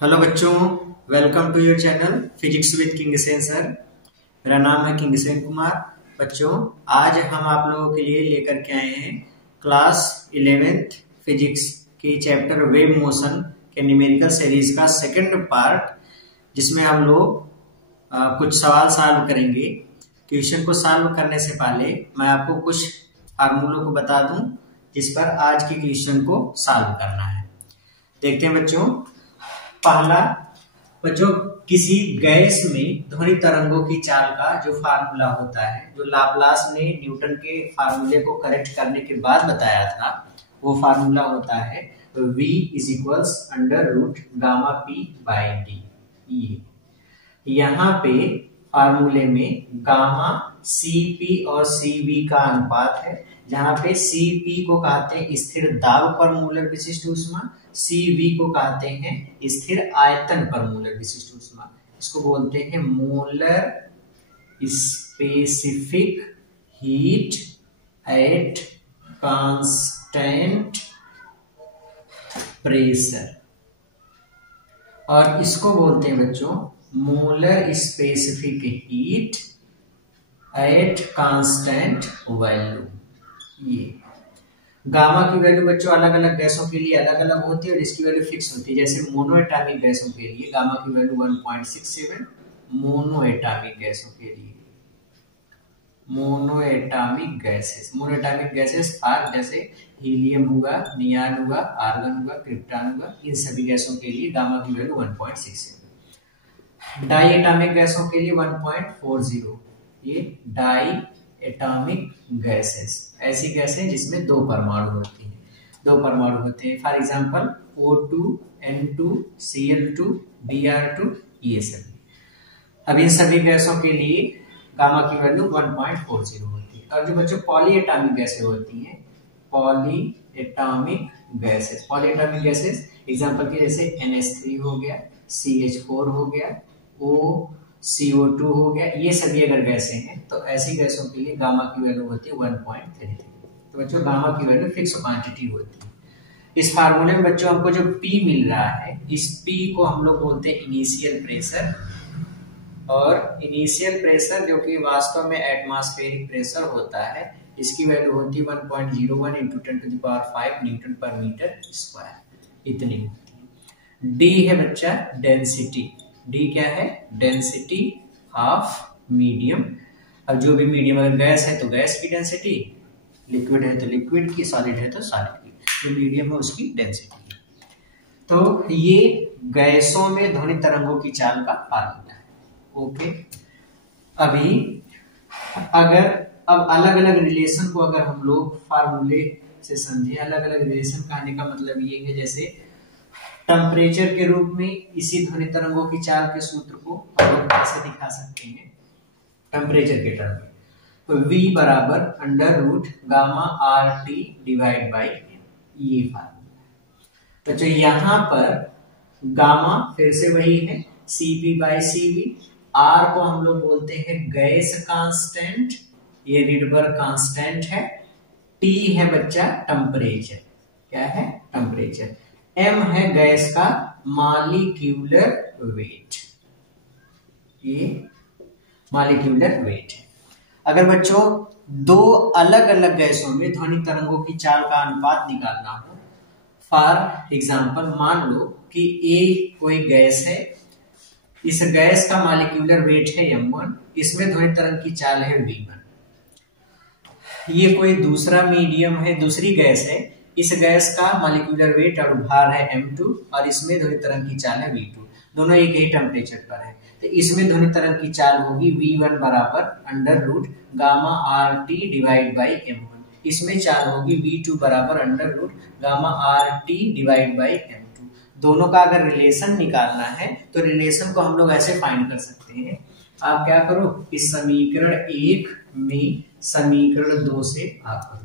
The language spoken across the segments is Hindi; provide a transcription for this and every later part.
हेलो बच्चों, welcome to your channel physics with किंगसेन सर। मेरा नाम है किंगसेन कुमार। बच्चों, आज हम आप लोगों के लिए लेकर के आए हैं क्लास 11th फिजिक्स के चैप्टर वेव मोशन के न्यूमेरिकल सीरीज का सेकंड पार्ट, जिसमें हम लोग कुछ सवाल सॉल्व करेंगे। क्वेश्चन को सॉल्व करने से पहले मैं आपको कुछ फार्मूलों को बता दूं जिस पर आज की क्वेश्चन को सॉल्व करना है। देखते हैं बच्चों। पहला बच्चों, किसी गैस में ध्वनि तरंगों की चाल का जो फार्मूला होता है, जो लाप्लास ने न्यूटन के फार्मूले को करेक्ट करने के बाद बताया था, वो फार्मूला होता है V is under root gamma p by d. यहाँ पे फार्मूले में गामा Cp और Cv का अनुपात है, जहां पे Cp को कहते हैं स्थिर दाब पर मूलर विशिष्ट ऊष्मा, Cv को कहते हैं स्थिर आयतन पर मूलर विशिष्ट ऊष्मा। इसको बोलते हैं molar specific heat at constant pressure, और इसको बोलते हैं बच्चों molar specific heat at constant value. ये गामा की वैल्यू बच्चों अलग अलग गैसों के लिए अलग अलग होती है और इसकी वैल्यू फिक्स होती है। जैसे मोनोएटॉमिक गैसों के लिए गामा की वैल्यू 1.67, मोनोएटॉमिक गैसों के लिए मोनोएटॉमिक गैसेस आर, जैसे हीलियम हुआ, नियान हुआ, आर्गन हुआ, क्रिप्टॉन हुआ, इन सभी गैसों के लिए गामा की वैल्यू 1.67। डाई एटॉमिक गैसों के लिए 1.40। ये डाई एटॉमिक गैसेस ऐसी गैसें जिसमें दो परमाणु होते हैं। For example O2, N2, Cl2, Br2, ये सभी। अब इन सभी गैसों के लिए गामा की वैल्यू 1.40 होती है। और जो बच्चों पॉली एटॉमिक गैसें होती हैं, पॉली एटॉमिक गैसेस एग्जांपल के जैसे NH3 हो गया, CH4 हो गया, CO2 हो गया, ये सभी अगर गैसें हैं तो ऐसी गैसों के लिए गामा की वैल्यू होती है 1.33। तो बच्चों गामा की वैल्यू फिक्स क्वांटिटी होती है। इस फार्मूले में बच्चों हमको जो P मिल रहा है, इस P को हम लोग बोलते हैं इनिशियल प्रेशर, और इनिशियल प्रेशर जो कि वास्तव में एटमॉस्फेरिक प्रेशर होता है, इसकी वैल्यू होती है 1.01 × 10⁵ न्यूटन पर मीटर स्क्वायर, इतनी होती है। D है बच्चा डेंसिटी। D क्या है? Density of medium. अब जो भी मीडियम, अगर गैस है तो गैस की डेंसिटी, लिक्विड है तो लिक्विड की, सॉलिड है तो सॉलिड की, जो मीडियम है उसकी डेंसिटी। तो ये गैसों में ध्वनि तरंगों की चाल का फार्मूला है। ओके, अभी अगर अब अलग अलग रिलेशन को अगर हम लोग फार्मूले से समझे, अलग अलग रिलेशन कहने का मतलब ये है, जैसे टेम्परेचर के रूप में इसी ध्वनि तरंगों की चाल के सूत्र को हम लोग कैसे दिखा सकते हैं टेम्परेचर के टर्म में। तो V बराबर under root gamma RT divide by M, ये फार्मूला। तो जो यहाँ पर गामा फिर से वही है Cp बाई Cv, R को हम लोग बोलते हैं गैस कांस्टेंट, ये रिडबर्ग कांस्टेंट है, T है बच्चा टेम्परेचर, क्या है? टेम्परेचर। M है गैस का मॉलिक्यूलर वेट, ये मॉलिक्यूलर वेट है। अगर बच्चों दो अलग अलग गैसों में ध्वनि तरंगों की चाल का अनुपात निकालना हो, फॉर एग्जांपल मान लो कि A कोई गैस है, इस गैस का मॉलिक्यूलर वेट है m1, इसमें ध्वनि तरंग की चाल है v1। ये कोई दूसरा मीडियम है, दूसरी गैस है, इस गैस का मॉलिक्यूलर वेट और भार है m2, और इसमें ध्वनि तरंग की चाल है v2। दोनों एक ही टेम्परेचर पर है, तो इसमें ध्वनि तरंग की चाल होगी v1 बराबर under root gamma RT divide by m1, इसमें चाल होगी v2 बराबर under root gamma RT divide by m2। दोनों का अगर रिलेशन निकालना है तो रिलेशन को हम लोग ऐसे फाइंड कर सकते हैं। आप क्या करो, इस समीकरण 1 में समीकरण 2 से भाग कर दो,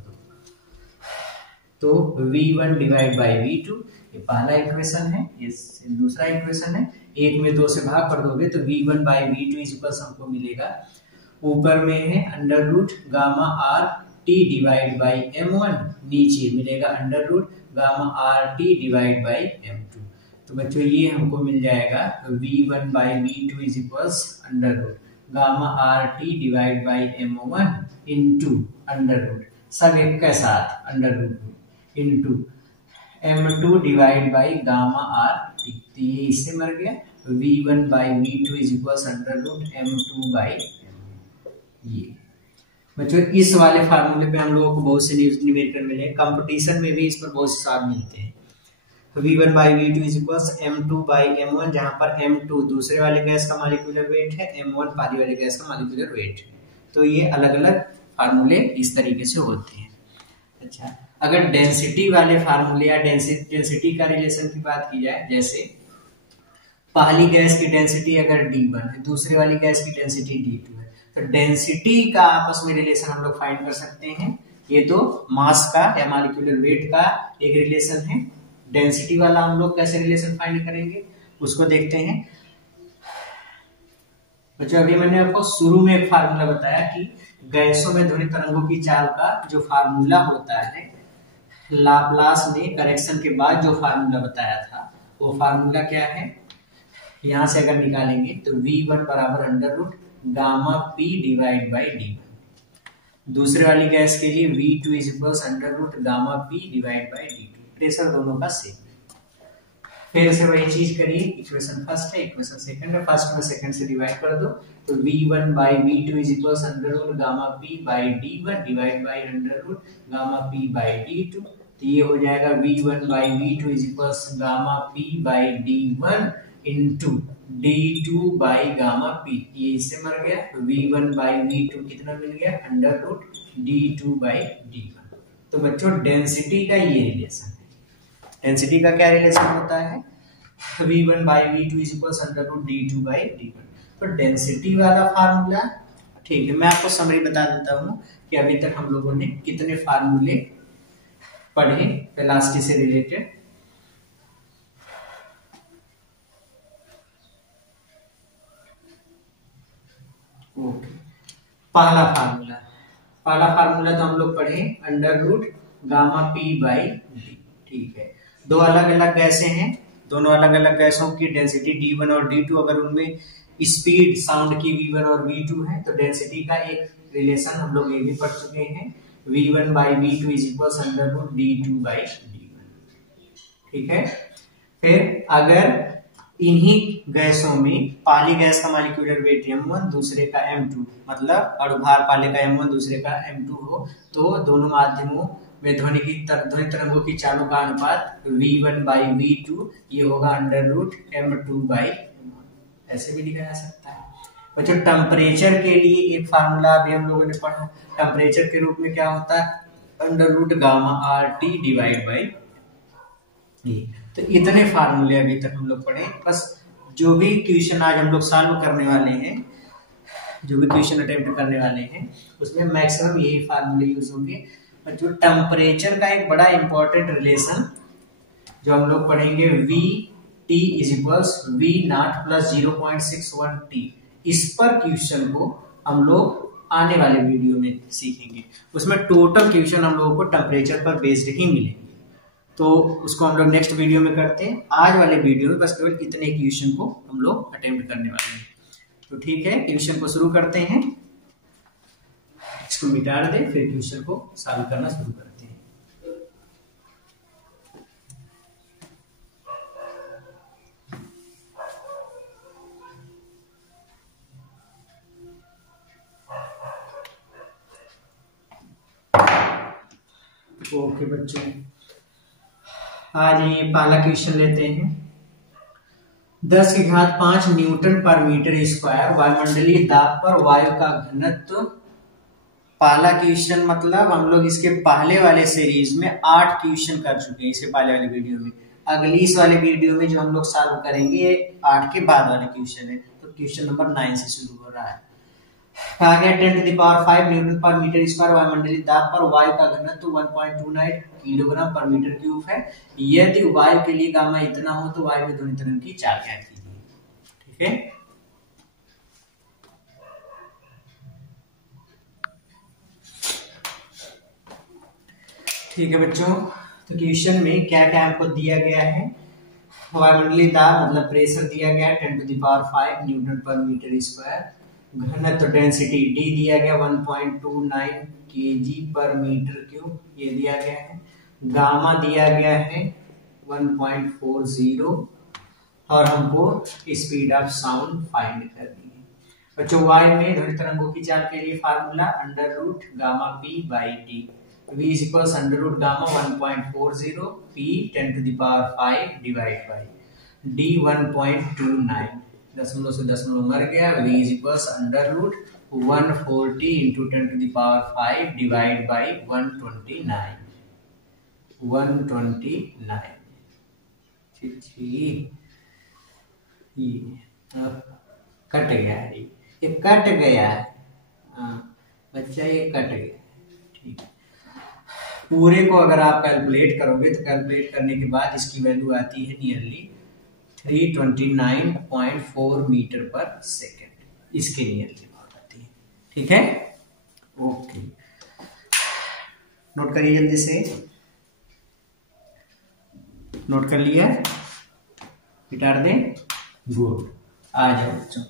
तो v1 डिवाइड बाई v2, ये पहला इक्वेशन है, ये दूसरा इक्वेशन है। 1 में 2 से भाग कर दोगे तो v1 बाई v2 इक्वल्स हमको मिलेगा, ऊपर में है under root gamma RT divide by m1, नीचे मिलेगा under root gamma RT divide by m2। तो बच्चों ये हमको मिल जाएगा V1 by V2 is equals under root gamma R T divide by M1 into under root सब एक के साथ under root into M2 divide by gamma R T, तो ये इससे मर गया। V1 by V2 is equals under root M2 by ये। बच्चों इस वाले फार्मूले पे हम लोगों को बहुत से न्यूमेरिकल मिले, कंपटीशन में भी इस पर बहुत से साथ मिलते हैं। V1 by V2 is equals M2 by M1, जहां पर M2 दूसरे वाले गैस का मॉलिक्यूलर वेट है, M1 पहली वाले गैस का मॉलिक्यूलर वेट है। तो ये अलग अलग फार्मूले इस तरीके से होते हैं। अच्छा, अगर डेंसिटी वाले फार्मूले या डेंसिटी का रिलेशन की बात की जाए, जैसे पहली गैस की डेंसिटी अगर D1 है, दूसरी वाली गैस की डेंसिटी D2 है, तो डेंसिटी का आपस में रिलेशन हम लोग फाइंड कर सकते हैं। ये तो मास का या मॉलिक्यूलर वेट का एक रिलेशन है। डेंसिटी वाला हम लोग कैसे रिलेशन फाइंड करेंगे उसको देखते हैं। बच्चों अभी मैंने आपको शुरू में एक फार्मूला बताया कि गैसों में ध्वनि तरंगों की चाल का जो फार्मूला होता है, लाप्लास ने करेक्शन के बाद जो फार्मूला बताया था वो फार्मूला क्या है, यहां से अगर निकालेंगे तो V1 बराबर under root gamma P divide by D1। दूसरे वाली गैस के लिए V2 is equals under root gamma P divide by D2। Pressure दोनों का सेम। फिर से वही चीज करिए, इक्वेशन फर्स्ट है, इक्वेशन सेकंड है, फर्स्ट में सेकंड से डिवाइड कर दो तो V1 by V2 is equals under root gamma P by D1 divide by under root gamma P by D2। तो ये हो जाएगा V1 by V2 is equals gamma P by D1 into D2 by gamma P। ये इससे मर गया तो V1 बाई V2 कितना मिल गया under root D2 by D1। तो बच्चों डेंसिटी का ये रिलेशन है। डेंसिटी का क्या रिलेशन होता है, V1 by V2 is equals under root D2 by D1। तो डेंसिटी वाला फार्मूला ठीक है। मैं आपको समरी बता देता हूँ कि अभी तक हम लोगों ने कितने फार्मूले पढ़े वेलोसिटी से रिलेटेड। ओके, पहला फार्मूला तो हम लोग पढ़े under root gamma P by D। ठीक है, दो अलग अलग गैसें हैं, दोनों अलग अलग गैसों की डेंसिटी D1 और D2, अगर उनमें स्पीड साउंड की V1 और V2 है तो डेंसिटी का एक रिलेशन हम लोग ये भी पढ़ चुके हैं, V1 by V2 is equals under root D2 by D1। ठीक है, फिर अगर इन्हीं गैसों में पहली गैस का मॉलिक्यूलर वेट M1 दूसरे का M2, मतलब अणुभार पहले का M1 दूसरे का M2 हो, तो दोनों माध्यमों में ध्वनि तरंगों की चालों का अनुपात V1 बाई V2 ये होगा under root M2 by M1। ऐसे भी लिखा जा सकता है। बच्चों टेम्परेचर के लिए एक फार्मूला अभी हम लोगों ने पढ़ा, टेम्परेचर के रूप में क्या होता है under root gamma RT divide by ये। तो इतने फार्मूले अभी तक हम लोग पढ़े। बस जो भी क्वेश्चन आज हम लोग सॉल्व करने वाले हैं, जो भी क्वेश्चन अटेम्प्ट करने वाले हैं उसमें मैक्सिमम यही फार्मूले यूज होंगे। जो टेम्परेचर का एक बड़ा इंपॉर्टेंट रिलेशन जो हम लोग पढ़ेंगे V T is equals V not plus 0.61 T, इस पर क्वेश्चन को हम लोग आने वाले वीडियो में सीखेंगे। उसमें टोटल क्वेश्चन हम लोगों को टेम्परेचर पर बेस्ड ही मिलेंगे, तो उसको हम लोग नेक्स्ट वीडियो में करते हैं। आज वाले वीडियो में बस केवल इतने क्वेश्चन को हम लोग अटेम्प्ट करने वाले हैं। तो ठीक है, क्वेश्चन को शुरू करते हैं, इसको मिटा दे फिर क्वेश्चन को सॉल्व करना शुरू करते हैं। ओके बच्चों, आज ये पहला क्वेश्चन लेते हैं। 10 की घात 5 न्यूटन पर मीटर स्क्वायर वायुमंडलीय दाब पर वायु का घनत्व। पहला क्वेश्चन मतलब हम लोग इसके पहले वाले सीरीज में 8 क्वेश्चन कर चुके हैं, इसके पहले वाले वीडियो में। अगली इस वाले वीडियो में जो हम लोग सॉल्व करेंगे 8 के बाद वाले क्वेश्चन है, तो क्वेश्चन नंबर 9 से शुरू हो रहा है। कहा गया 10 टू द पावर 5 न्यूटन पर मीटर स्क्वायर वायुमंडलीय दाब पर वायु का घनत्व 1.29 किलोग्राम पर मीटर क्यूब है। यदि वायु के लिए गामा इतना हो तो वायु में ध्वनि तरंग की चाल क्या कीजिए। ठीक है, ठीक है बच्चों, तो क्वेश्चन में क्या क्या हमको दिया गया है वायुमंडलीय दाब मतलब प्रेशर दिया गया 10⁵ न्यूटन पर मीटर स्क्वायर। घनत्व डेंसिटी डी दिया गया 1.29 kg पर मीटर क्यूब, ये दिया गया है। गामा दिया गया है 1.40 और हमको स्पीड ऑफ साउंड फाइंड करनी है। बच्चों वायु में ध्वनि तरंगों की चाल के लिए formula under root gamma p by d. V is equals under root gamma 1.40 P 10⁵ divide by D 1.29, दशमलव से दशमलव मर गया। V is equals under root 140 into 10⁵ divide by 129 ठीक। ये कट गया है, ये कट गया है बच्चा, ये कट गया। ठीक, पूरे को अगर आप कैलकुलेट करोगे तो कैलकुलेट करने के बाद इसकी वैल्यू आती है नियरली 329.4 मीटर पर सेकेंड, इसके नियरली बात आती है। ठीक है, ओके, नोट करिए जल्दी से। नोट कर लिया, मिटा दें, गुड। आ जाओ बच्चों,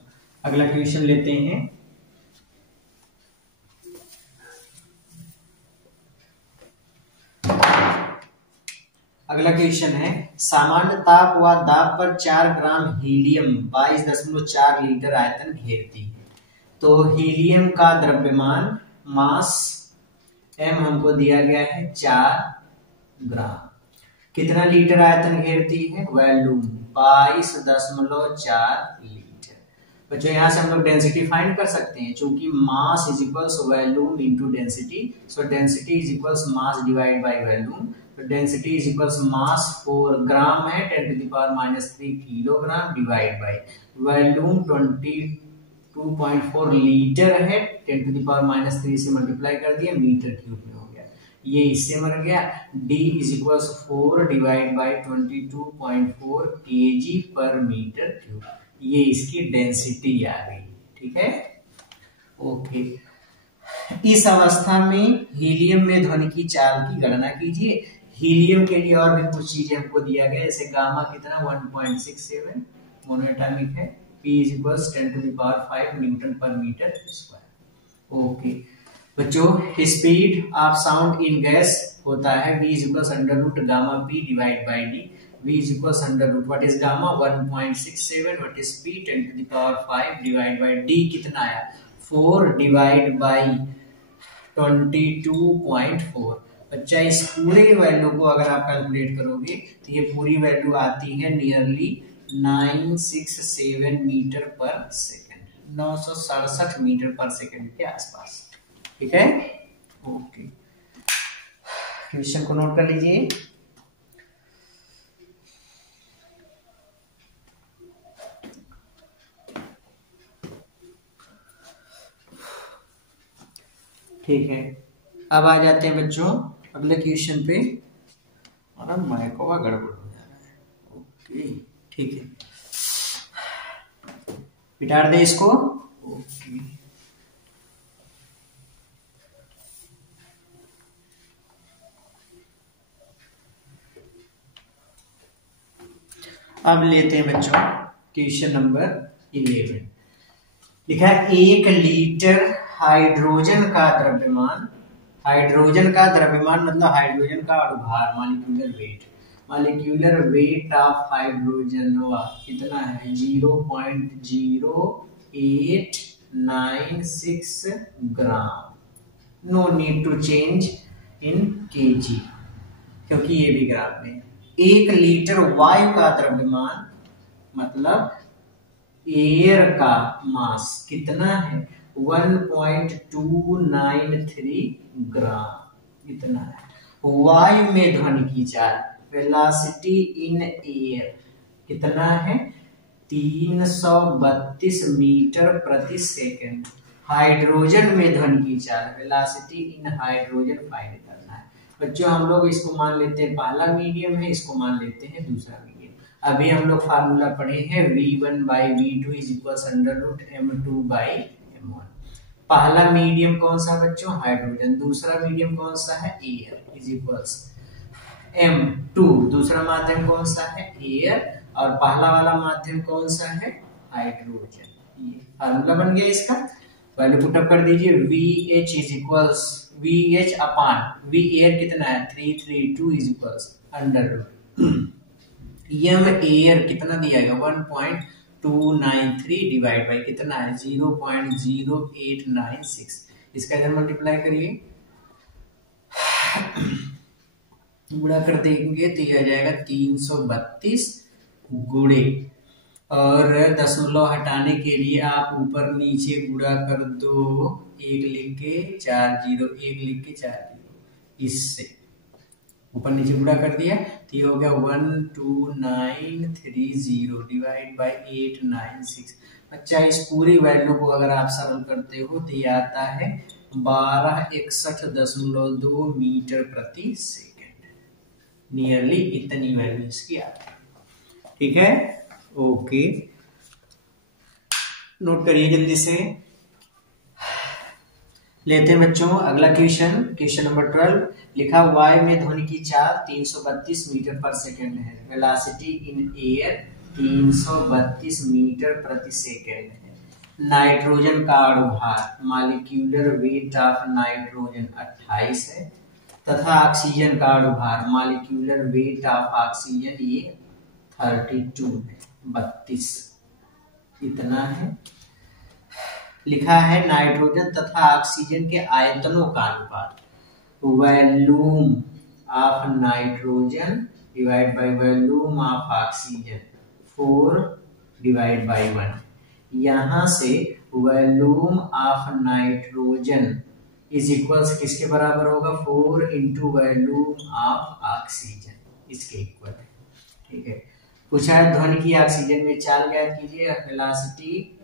अगला क्वेश्चन लेते हैं। अगला क्वेश्चन है, सामान्य ताप व दाब पर 4 ग्राम हीलियम 22.4 लीटर आयतन घेरती है। तो हीलियम का द्रव्यमान मास m हमको दिया गया है 4 ग्राम। कितना लीटर आयतन घेरती है? Volume 22.4 litre. बच्चों यहाँ से हम लोग डेंसिटी फाइंड कर सकते हैं, क्योंकि mass is equals volume into density. So density is equals mass divide by volume. Density is equals mass 4 gram है 10⁻³ kilogram divide by volume 22.4 litre है 10⁻³ से मल्टीप्लाई कर दिया, मीटर क्यूब में हो गया, ये इससे मर गया। D is equals 4 divide by 22.4 kg पर मीटर क्यूब, ये इसकी डेंसिटी आ गई। ठीक है, ओके। इस अवस्था में हीलियम में ध्वनि की चाल की गणना कीजिए। हीलियम के लिए और भी कुछ चीजें हमको दिया गया, जैसे गामा कितना 1.67 मोनोएटॉमिक है, P इज इक्वल्स 10⁵ न्यूटन पर मीटर स्क्वायर। ओके बच्चों, speed of sound in gas होता है V is equals under root gamma P divide by D। V is equals under root what is gamma 1.67, what is P 10⁵ divide by D कितना आया 4 डिवाइड बाई 22.4। बच्चा इस पूरे वैल्यू को अगर आप कैलकुलेट करोगे तो ये पूरी वैल्यू आती है नियरली 967 मीटर पर सेकेंड, 967 मीटर पर सेकेंड के आसपास। ठीक है, ओके, क्वेश्चन को नोट कर लीजिए। ठीक है, अब आ जाते हैं बच्चों अगले क्वेश्चन पे। और अब माइकोवा गड़बड़ हो जा रहा है। ओके ठीक है, मिटा दे इसको। ओके, अब लेते हैं बच्चों क्वेश्चन नंबर 11। लिखा है 1 लीटर हाइड्रोजन का द्रव्यमान, हाइड्रोजन का द्रव्यमान मतलब हाइड्रोजन का अणुभार, molecular weight, molecular weight of hydrogen कितना है 0.0896 gram. No need to change in KG क्योंकि ये भी ग्राम में है। 1 लीटर वायु का द्रव्यमान मतलब एयर का मास कितना है 1.293 ग्राम इतना है। वायु में ध्वनि की चाल वेलोसिटी इन एयर कितना है 332 मीटर प्रति सेकंड। हाइड्रोजन में ध्वनि की चाल वेलोसिटी इन हाइड्रोजन फाइंड करना है। बच्चों हम लोग इसको मान लेते हैं पहला मीडियम है, इसको मान लेते हैं दूसरा मीडियम। अभी हम लोग फार्मूला पढ़े हैं V1 by V2 is equals under root M2 by M1। पहला मीडियम कौन सा बच्चों हाइड्रोजन, दूसरा मीडियम कौन सा है एयर इज इक्वल्स M2, दूसरा माध्यम कौन सा है एयर और पहला वाला माध्यम कौन सा है, हाइड्रोजन। ये फार्मूला बन गया इसका, वैल्यू पुट अप कर दीजिए। VH is equals VH upon V air कितना है 332 is equals under root M air कितना दिया गया 1.293 डिवाइड बाई कितना है 0.0896। इसका इधर मल्टीप्लाई करिए, गुणा कर देंगे तो यह आ जाएगा 332 गुणे, और दशमलव हटाने के लिए आप ऊपर नीचे गुणा कर दो, एक लिख के 4 0, एक लिख के 4 0, इससे ऊपर नीचे गुणा कर दिया तो ये हो गया 12930 डिवाइड बाई 896। अच्छा, इस पूरी वैल्यू को अगर आप सरल करते हो तो ये आता है 1261.2 मीटर प्रति सेकेंड, नियरली इतनी वैल्यू इसकी आती है। ठीक है, ओके, नोट करिए जल्दी से। लेते हैं बच्चों अगला क्वेश्चन, क्वेश्चन नंबर 12। लिखा y में ध्वनि की चाल 332 मीटर पर सेकेंड है, वेलोसिटी इन एयर 332 मीटर प्रति सेकेंड है। नाइट्रोजन का अणुभार मॉलिक्यूलर वेट ऑफ नाइट्रोजन 28 है, तथा ऑक्सीजन का अणुभार मॉलिक्यूलर वेट ऑफ ऑक्सीजन ये 32 है, 32 इतना है। लिखा है नाइट्रोजन तथा ऑक्सीजन के आयतनों का अनुपात volume of nitrogen divide by volume of oxygen 4/1। यहां से volume of nitrogen is equals किसके बराबर होगा 4 इंटू वॉल्यूम ऑफ ऑक्सीजन, इसके इक्वल है। ठीक है, पूछा है ध्वनि की ऑक्सीजन में चाल ज्ञात कीजिए, velocity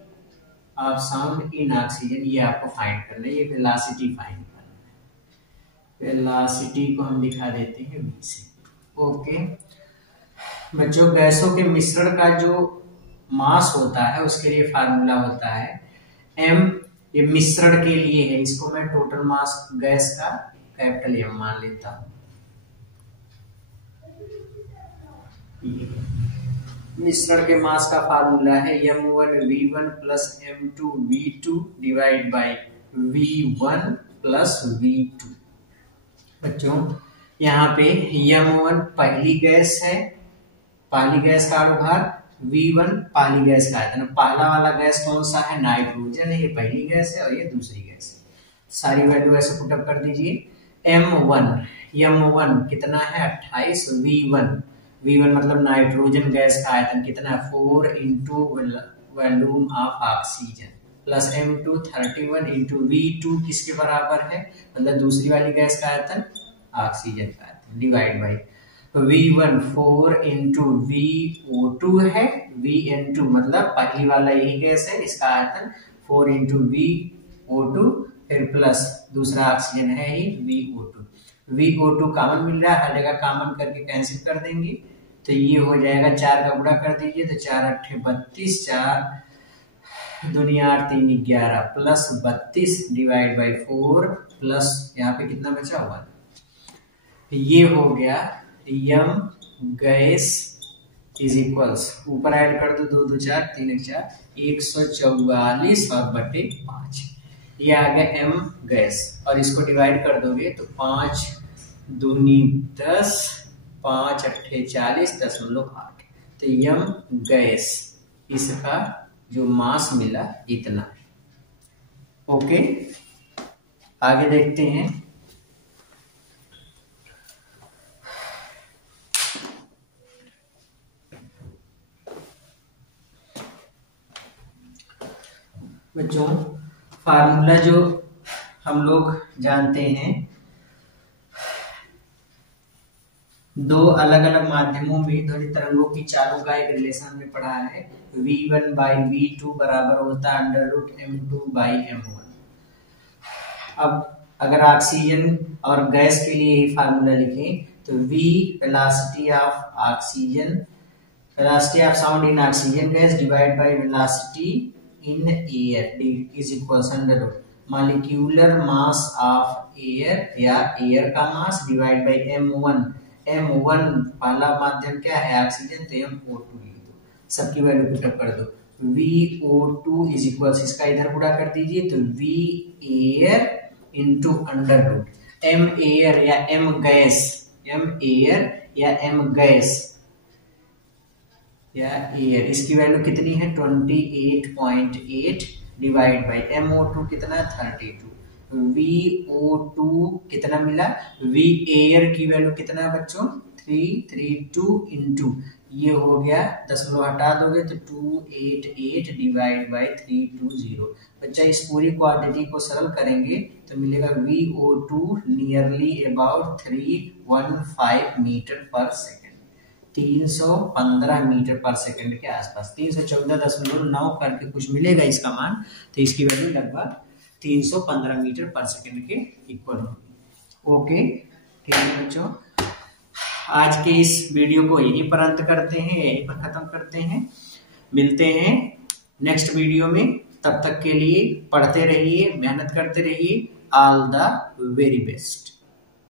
of sound in oxygen, ये आपको फाइंड करना है, ये वेलोसिटी फाइंड करना है। वेलोसिटी को हम दिखा देते हैं v से। ओके बच्चों, गैसों के मिश्रण का जो मास होता है उसके लिए फार्मूला होता है m, ये मिश्रण के लिए है, इसको मैं टोटल मास गैस का कैपिटल M मान लेता हूं। मिश्रण के मास का फार्मूला है m1v1 plus m2v2 divide by v1 plus v2। बच्चों यहाँ पे m1 पहली गैस है, पहली गैस का अणुभार, v1 पहली गैस का आयतन। पहला वाला गैस कौन सा है, नाइट्रोजन है, ये पहली गैस है और ये दूसरी गैस है। सारी वैल्यू ऐसे पुटअप कर दीजिए। m1 कितना है 28, v1 मतलब नाइट्रोजन गैस का आयतन कितना है 4 into volume of oxygen, plus m2 31 into v2 किसके बराबर है, मतलब दूसरी वाली गैस का आयतन ऑक्सीजन का आयतन, divide by v1 4 into VO2 है, VN2 मतलब पहली वाला यही गैस है, इसका आयतन 4 इंटू VO2, फिर प्लस दूसरा ऑक्सीजन है ही VO2 कॉमन मिल रहा है, हर जगह कॉमन करके कैंसिल कर देंगे तो ये हो जाएगा 4 का गुणा कर दीजिए तो 4 8 32, 4 दुनिया 8 3 11 प्लस 32 डिवाइड बाई 4 प्लस यहाँ पे कितना बचा 1। ये हो गया यम गैस इज इक्वल्स, ऊपर ऐड कर दो 2 2 4 3 1 4 144 और बटे 5, ये आ गया एम गैस। और इसको डिवाइड कर दोगे तो 5 दूनी 10, 5 अट्ठे 40.8, तो यम गैस इसका जो मास मिला इतना है। ओके, आगे देखते हैं। बच्चों फार्मूला जो हम लोग जानते हैं, दो अलग अलग माध्यमों में ध्वनि तरंगों की चालों का एक रिलेशन हमने पढ़ा है, v1 बाई v2 बराबर होता है √m2 बाई m1। अब अगर ऑक्सीजन और गैस के लिए यही फार्मूला लिखें तो v velocity of oxygen, velocity of sound in oxygen gas divide by velocity in air is equals molecular mass of air या एयर का मास डिवाइड बाई m1 पहला माध्यम क्या है ऑक्सीजन, तो m O2 लिख दो। सबकी वैल्यू पुटअप कर दो। VO2 इज इक्वल, इसका इधर गुणा कर दीजिए तो V air into under root M air या M गैस, M एयर या M गैस या एयर, इसकी वैल्यू कितनी है 28.8 डिवाइड बाई MO2 कितना 32, VO2 कितना मिला, V एयर की वैल्यू कितना बच्चों 332 इंटू ये हो गया, दशमलव हटा दोगे तो 288 डिवाइड बाई 320। बच्चा इस पूरी क्वांटिटी को सरल करेंगे तो मिलेगा VO2 नियरली अबाउट 315 मीटर पर सेकेंड, 315 मीटर पर सेकेंड के आसपास, 314.9 करके कुछ मिलेगा इसका मान, तो इसकी वैल्यू लगभग 315 मीटर पर सेकेंड के इक्वल होगी। ओके ठीक है बच्चों, आज के इस वीडियो को यहीं पर अंत करते हैं, यहीं पर खत्म करते हैं। मिलते हैं नेक्स्ट वीडियो में, तब तक के लिए पढ़ते रहिए, मेहनत करते रहिए। All the very best.